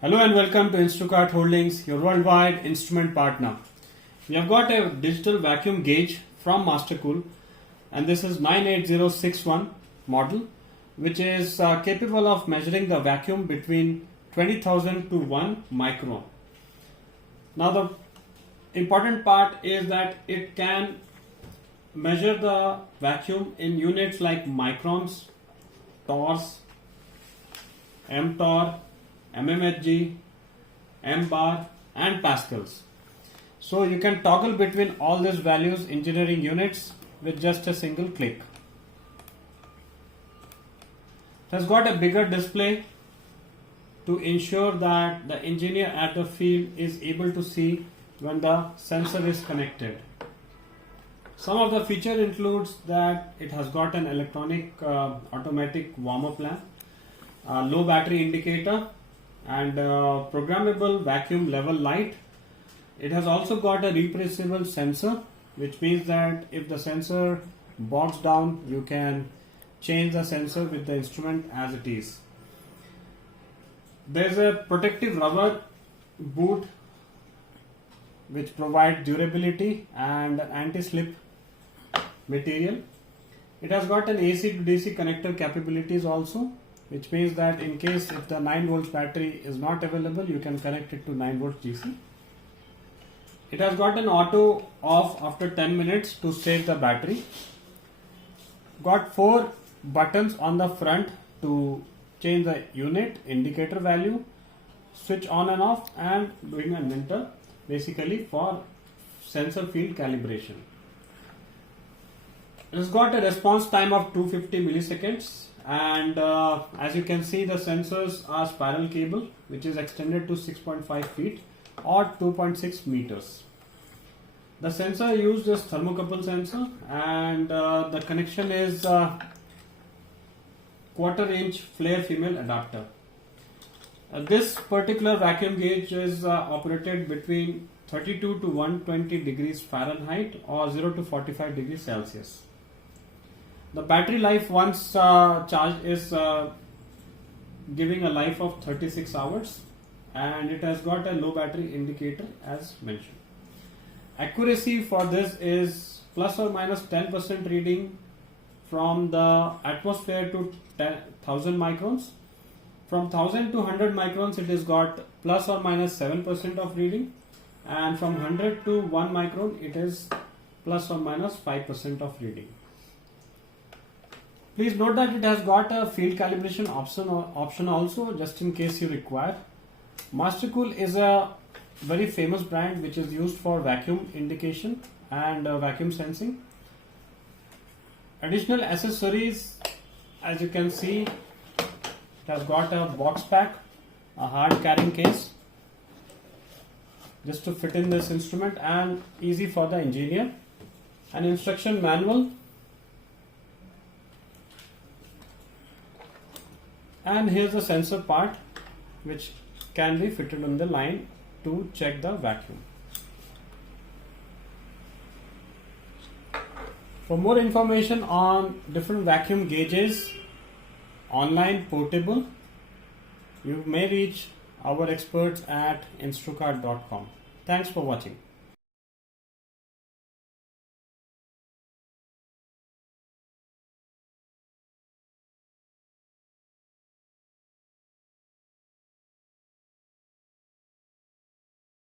Hello and welcome to Instacart Holdings, your worldwide instrument partner. We have got a digital vacuum gauge from Mastercool, and this is 98061 model, which is capable of measuring the vacuum between 20,000 to 1 micron. Now the important part is that it can measure the vacuum in units like microns, torrs, mtor, mmHg, mbar and pascals. So you can toggle between all these values engineering units with just a single click. It has got a bigger display to ensure that the engineer at the field is able to see when the sensor is connected. Some of the feature includes that it has got an electronic automatic warm-up lamp, low battery indicator, and programmable vacuum level light. It has also got a replaceable sensor, which means that if the sensor bogs down, you can change the sensor with the instrument as it is. There's a protective rubber boot which provides durability and anti-slip material. It has got an AC to DC connector capabilities also, which means that in case if the 9 volts battery is not available, you can connect it to 9 volts DC. It has got an auto off after 10 minutes to save the battery. Got 4 buttons on the front to change the unit, indicator value, switch on and off, and doing a minter basically for sensor field calibration. It has got a response time of 250 milliseconds. And as you can see, the sensors are spiral cable, which is extended to 6.5 feet or 2.6 meters. The sensor used is thermocouple sensor, and the connection is quarter-inch flare female adapter. This particular vacuum gauge is operated between 32 to 120 degrees Fahrenheit or 0 to 45 degrees Celsius. The battery life once charged is giving a life of 36 hours, and it has got a low battery indicator as mentioned. Accuracy for this is plus or minus 10% reading from the atmosphere to 1000 microns. From 1000 to 100 microns it has got plus or minus 7% of reading, and from 100 to 1 micron it is plus or minus 5% of reading. Please note that it has got a field calibration option also, just in case you require. Mastercool is a very famous brand which is used for vacuum indication and vacuum sensing. Additional accessories, as you can see, it has got a box pack, a hard carrying case just to fit in this instrument and easy for the engineer, an instruction manual, and here's the sensor part which can be fitted on the line to check the vacuum. For more information on different vacuum gauges, online, portable, you may reach our experts at instacart.com. Thanks for watching.